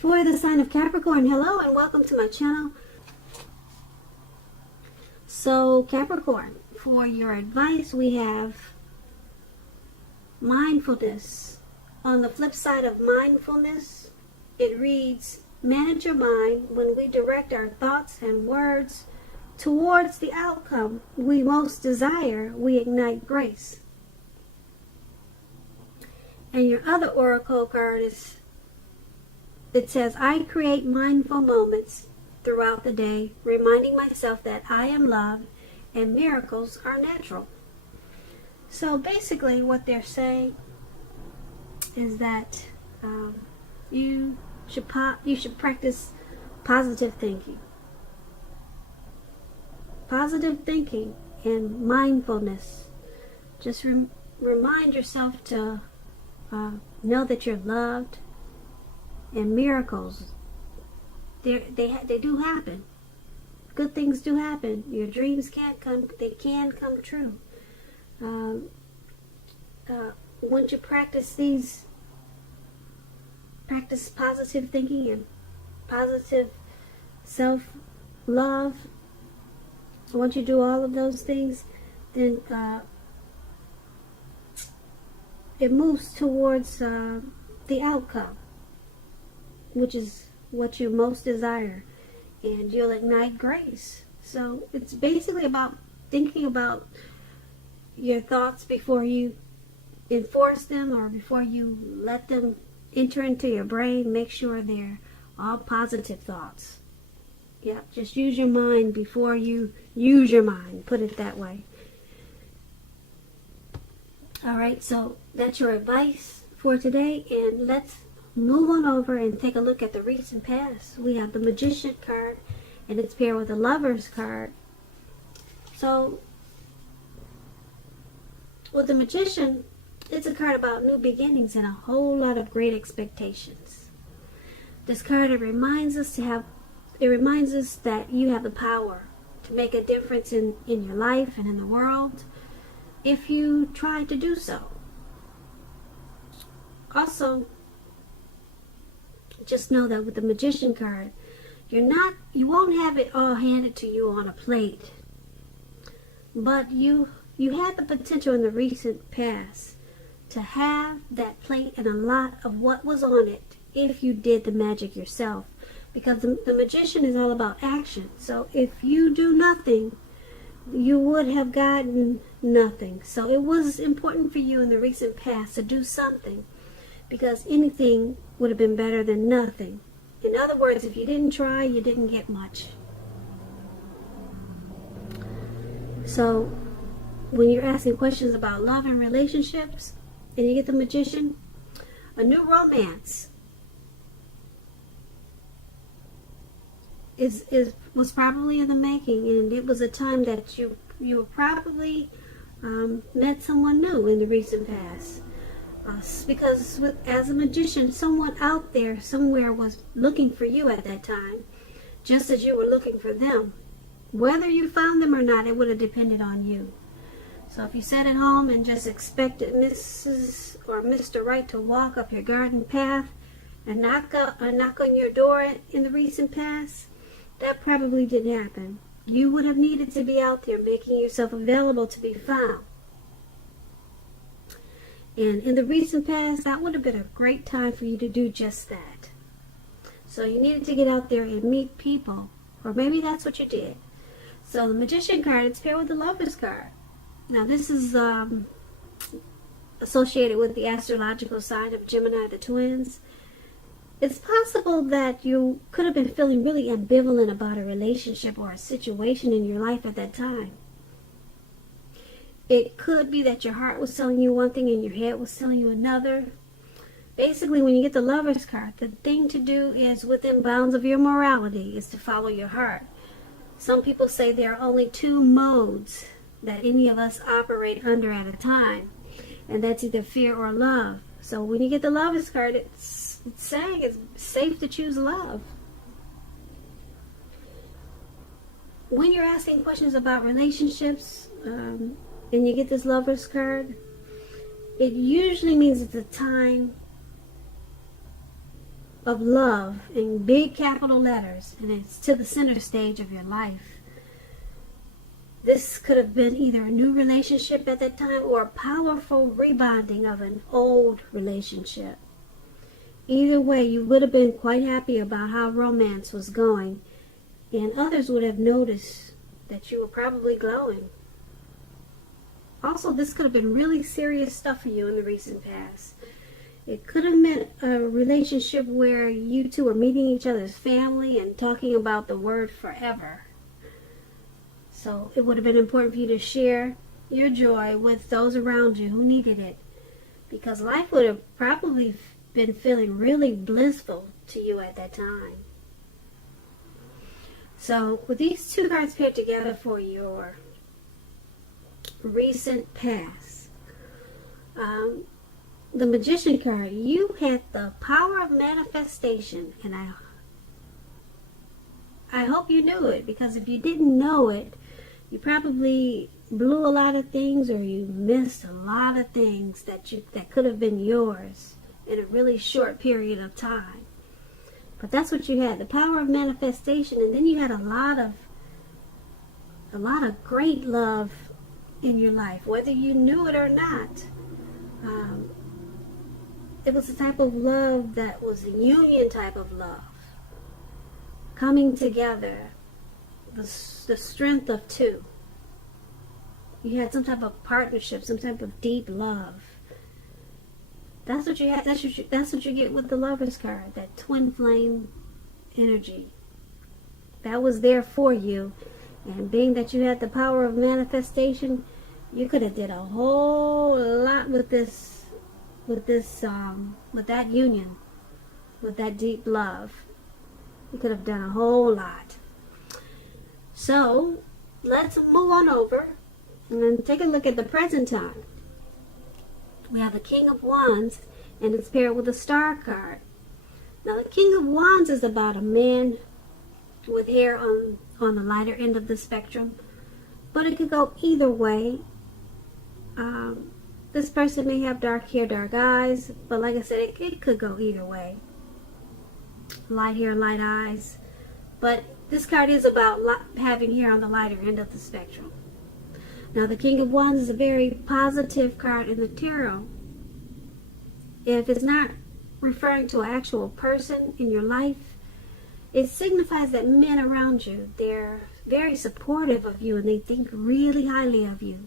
For the sign of Capricorn, hello and welcome to my channel. So Capricorn, for your advice we have mindfulness. On the flip side of mindfulness, it reads, manage your mind. When we direct our thoughts and words towards the outcome we most desire, we ignite grace. And your other oracle card is, it says, I create mindful moments throughout the day, reminding myself that I am loved and miracles are natural. So basically what they're saying is that you should practice positive thinking. Positive thinking and mindfulness. Just remind yourself to know that you're loved, and miracles, they do happen. Good things do happen. Your dreams can come true. Once you practice positive thinking and positive self-love, once you do all of those things, then it moves towards the outcome, which is what you most desire, and you'll ignite grace. So it's basically about thinking about your thoughts before you enforce them or before you let them enter into your brain. Make sure they're all positive thoughts. Yep, just use your mind before you use your mind, put it that way. Alright, so that's your advice for today, and let's move on over and take a look at the recent past. We have the Magician card, and it's paired with the Lover's card. So, with the Magician, it's a card about new beginnings and a whole lot of great expectations. This card, it reminds us that you have the power to make a difference in your life and in the world if you try to do so. Also, just know that with the Magician card, you won't have it all handed to you on a plate, but you had the potential in the recent past to have that plate and a lot of what was on it if you did the magic yourself, because the Magician is all about action. So if you do nothing, you would have gotten nothing. So it was important for you in the recent past to do something, because anything would have been better than nothing. In other words, if you didn't try, you didn't get much. So when you're asking questions about love and relationships and you get the Magician, a new romance was probably in the making, and it was a time that you probably met someone new in the recent past. Because as a magician, someone out there somewhere was looking for you at that time, just as you were looking for them. Whether you found them or not, it would have depended on you. So if you sat at home and just expected Mrs. or Mr. Right to walk up your garden path and knock on your door in the recent past, that probably didn't happen. You would have needed to be out there making yourself available to be found. And in the recent past, that would have been a great time for you to do just that. So you needed to get out there and meet people. Or maybe that's what you did. So the Magician card, it's paired with the Lover's card. Now this is associated with the astrological sign of Gemini, the twins. It's possible that you could have been feeling really ambivalent about a relationship or a situation in your life at that time. It could be that your heart was telling you one thing and your head was telling you another. Basically, when you get the Lover's card, the thing to do is, within bounds of your morality, is to follow your heart. Some people say there are only two modes that any of us operate under at a time, and that's either fear or love. So when you get the Lover's card, it's saying it's safe to choose love. When you're asking questions about relationships, and you get this Lover's card, it usually means it's a time of love in big capital letters, and it's to the center stage of your life. This could have been either a new relationship at that time or a powerful rebonding of an old relationship. Either way, you would have been quite happy about how romance was going, and others would have noticed that you were probably glowing. Also, this could have been really serious stuff for you in the recent past. It could have meant a relationship where you two are meeting each other's family and talking about the word forever. So it would have been important for you to share your joy with those around you who needed it, because life would have probably been feeling really blissful to you at that time. So with these two cards paired together for your recent past, the Magician card, you had the power of manifestation, and I hope you knew it, because if you didn't know it, you probably blew a lot of things, or you missed a lot of things that could have been yours in a really short period of time. But that's what you had, the power of manifestation, and then you had a lot of great love in your life, whether you knew it or not. It was a type of love that was a union type of love, coming together, the strength of two. You had some type of partnership, some type of deep love. That's what you had. That's what you get with the Lover's card, that twin flame energy. That was there for you, and being that you had the power of manifestation, you could have did a whole lot with that union, with that deep love. You could have done a whole lot. So let's move on over and then take a look at the present time. We have the King of Wands, and it's paired with the Star card. Now the King of Wands is about a man with hair on the lighter end of the spectrum, but it could go either way. This person may have dark hair, dark eyes, but like I said, it could go either way. Light hair, light eyes. But this card is about having hair on the lighter end of the spectrum. Now, the King of Wands is a very positive card in the tarot. If it's not referring to an actual person in your life, it signifies that men around you, they're very supportive of you and they think really highly of you.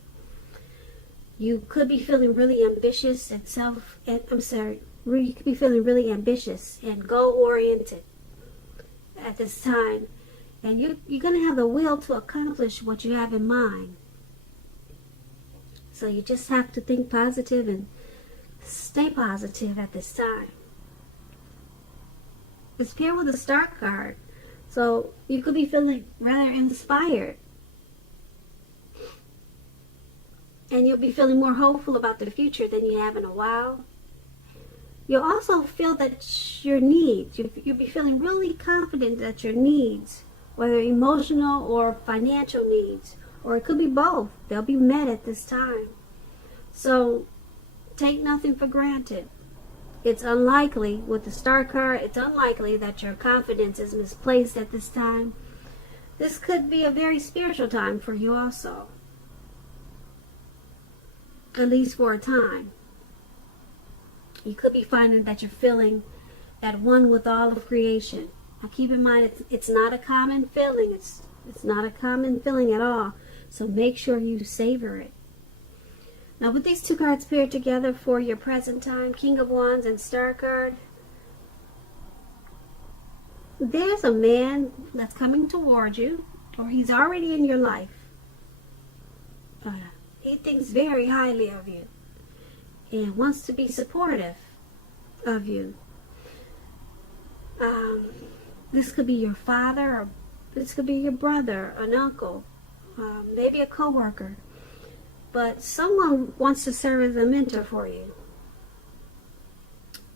You could be feeling really ambitious and you could be feeling really ambitious and goal-oriented at this time. And you're going to have the will to accomplish what you have in mind. So you just have to think positive and stay positive at this time. It's paired with a Star card. So you could be feeling rather inspired. And you'll be feeling more hopeful about the future than you have in a while. You'll also feel that your needs, you'll be feeling really confident that your needs, whether emotional or financial needs, or it could be both, they'll be met at this time. So take nothing for granted. It's unlikely, with the Star card, it's unlikely that your confidence is misplaced at this time. This could be a very spiritual time for you also. At least for a time. You could be finding that you're feeling at one with all of creation. Now keep in mind, it's not a common feeling. It's not a common feeling at all. So make sure you savor it. Now with these two cards paired together for your present time, King of Wands and Star card, there's a man that's coming toward you, or he's already in your life. He thinks very highly of you and wants to be supportive of you. This could be your father, or this could be your brother, an uncle, maybe a coworker. But someone wants to serve as a mentor for you.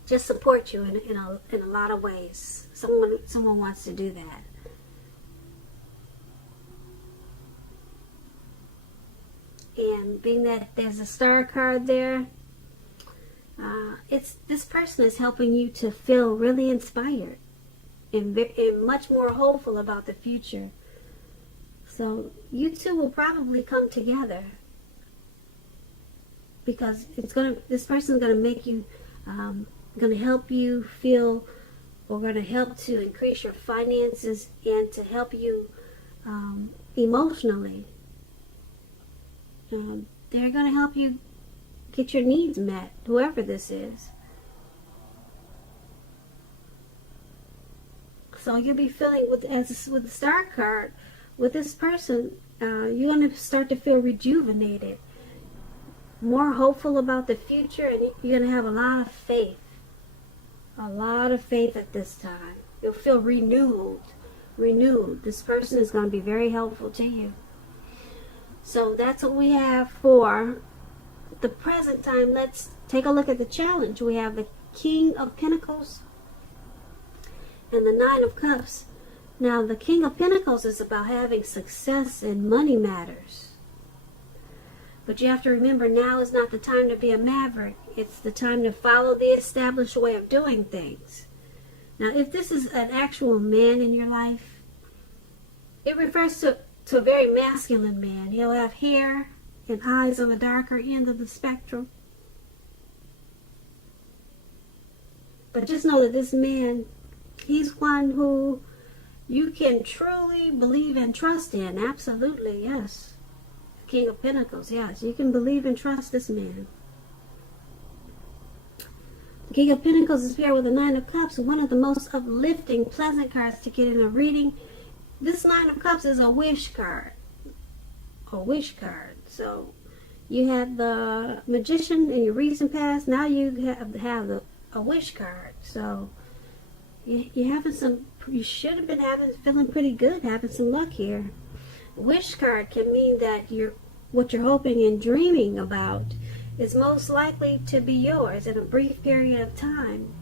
Just support you in a lot of ways. Someone wants to do that. And being that there's a Star card there, This person is helping you to feel really inspired and much more hopeful about the future. So you two will probably come together, because this person is gonna make you, gonna help you feel, or gonna help to increase your finances and to help you emotionally. They're gonna help you get your needs met, whoever this is. So you'll be feeling with the Star card, with this person, you're going to start to feel rejuvenated, more hopeful about the future, and you're going to have a lot of faith at this time. You'll feel renewed. This person is going to be very helpful to you. So that's what we have for the present time. Let's take a look at the challenge. We have the King of Pentacles and the Nine of Cups. Now, the King of Pentacles is about having success in money matters. But you have to remember, now is not the time to be a maverick. It's the time to follow the established way of doing things. Now, if this is an actual man in your life, it refers to a very masculine man. He'll have hair and eyes on the darker end of the spectrum. But just know that this man, he's one who you can truly believe and trust in. Absolutely, yes. King of Pentacles, yes. You can believe and trust this man. The King of Pentacles is paired with the Nine of Cups, one of the most uplifting, pleasant cards to get in a reading. This Nine of Cups is a wish card. A wish card. So you had the Magician in your recent past. Now you have a wish card. So you should have been feeling pretty good, having some luck here. Wish card can mean that what you're hoping and dreaming about is most likely to be yours in a brief period of time.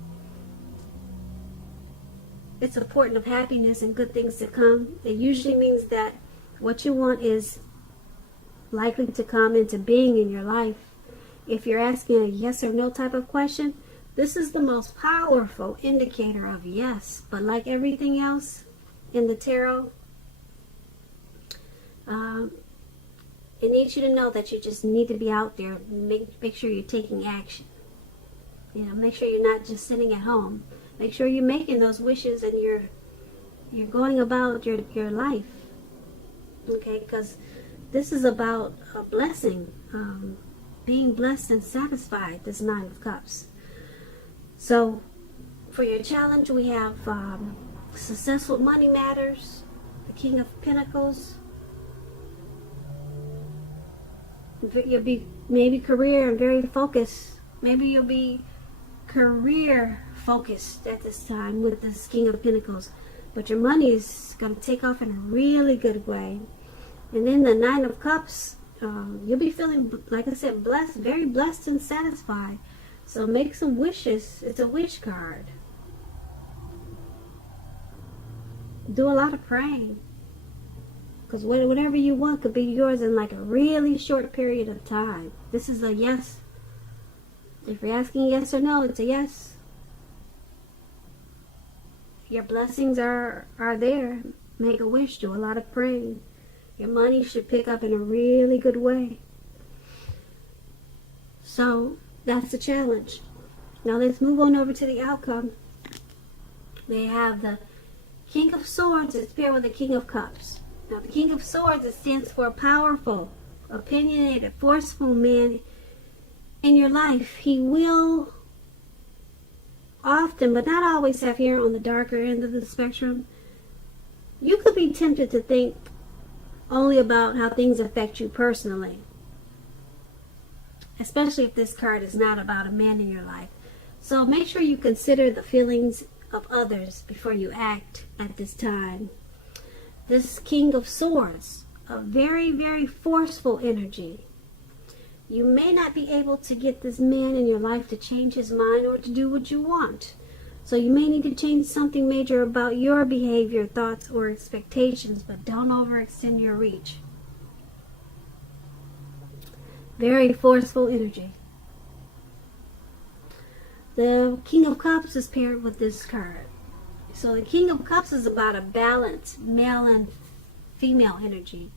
It's a portent of happiness and good things to come. It usually means that what you want is likely to come into being in your life. If you're asking a yes or no type of question, this is the most powerful indicator of yes. But like everything else in the tarot, it needs you to know that you just need to be out there. Make sure you're taking action. Make sure you're not just sitting at home. Make sure you're making those wishes and you're going about your life. Okay, because this is about a blessing, being blessed and satisfied. This Nine of Cups. So, for your challenge, we have successful money matters, the King of Pentacles. You'll be maybe career and very focused. Maybe you'll be career focused at this time with this King of Pentacles. But your money is going to take off in a really good way. And then the Nine of Cups, you'll be feeling, like I said, blessed, very blessed and satisfied. So make some wishes. It's a wish card. Do a lot of praying. Because whatever you want could be yours in like a really short period of time. This is a yes. If you're asking yes or no, it's a yes. Your blessings are there. Make a wish. Do a lot of praying. Your money should pick up in a really good way. So that's the challenge. Now let's move on over to the outcome. They have the King of Swords. It's paired with the King of Cups. Now the King of Swords, it stands for a powerful, opinionated, forceful man in your life. He will often, but not always, have hair on the darker end of the spectrum. You could be tempted to think only about how things affect you personally, especially if this card is not about a man in your life. So make sure you consider the feelings of others before you act at this time. This King of Swords, a very, very forceful energy. You may not be able to get this man in your life to change his mind or to do what you want. So you may need to change something major about your behavior, thoughts, or expectations, but don't overextend your reach. Very forceful energy. The King of Cups is paired with this card. So the King of Cups is about a balance, male and female energy.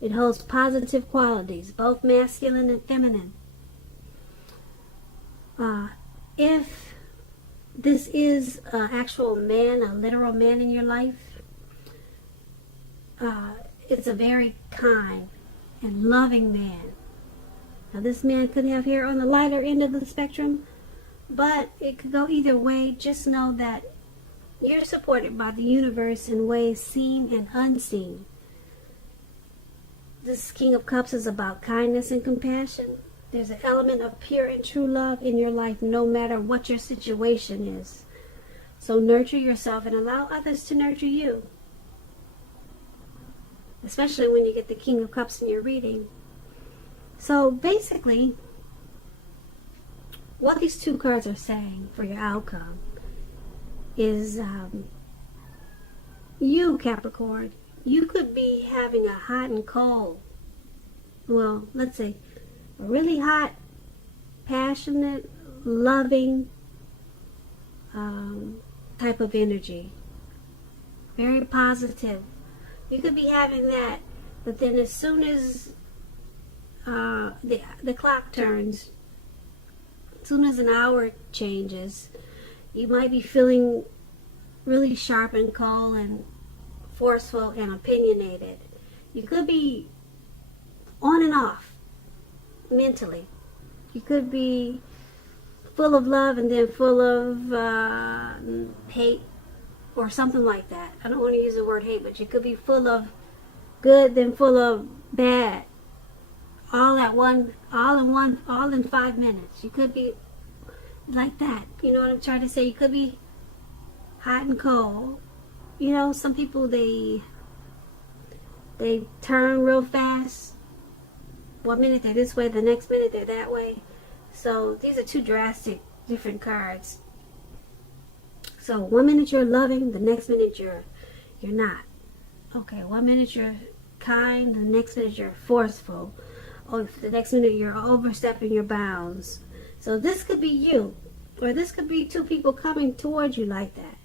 It holds positive qualities, both masculine and feminine. If this is an actual man, a literal man in your life, it's a very kind and loving man. Now this man could have hair on the lighter end of the spectrum, but it could go either way. Just know that you're supported by the universe in ways seen and unseen. This King of Cups is about kindness and compassion. There's an element of pure and true love in your life no matter what your situation is. So nurture yourself and allow others to nurture you. Especially when you get the King of Cups in your reading. So basically, what these two cards are saying for your outcome is you, Capricorn, you could be having a hot and cold, well, let's say a really hot, passionate, loving type of energy. Very positive. You could be having that, but then as soon as the clock turns, as soon as an hour changes, you might be feeling really sharp and cold and forceful and opinionated. You could be on and off mentally. You could be full of love and then full of hate or something like that. I don't want to use the word hate, but you could be full of good then full of bad. All in 5 minutes. You could be like that. You know what I'm trying to say? You could be hot and cold. You know, some people, they turn real fast. 1 minute they're this way, the next minute they're that way. So these are two drastic different cards. So 1 minute you're loving, the next minute you're not. Okay, 1 minute you're kind, the next minute you're forceful. Or the next minute you're overstepping your bounds. So this could be you, or this could be two people coming towards you like that.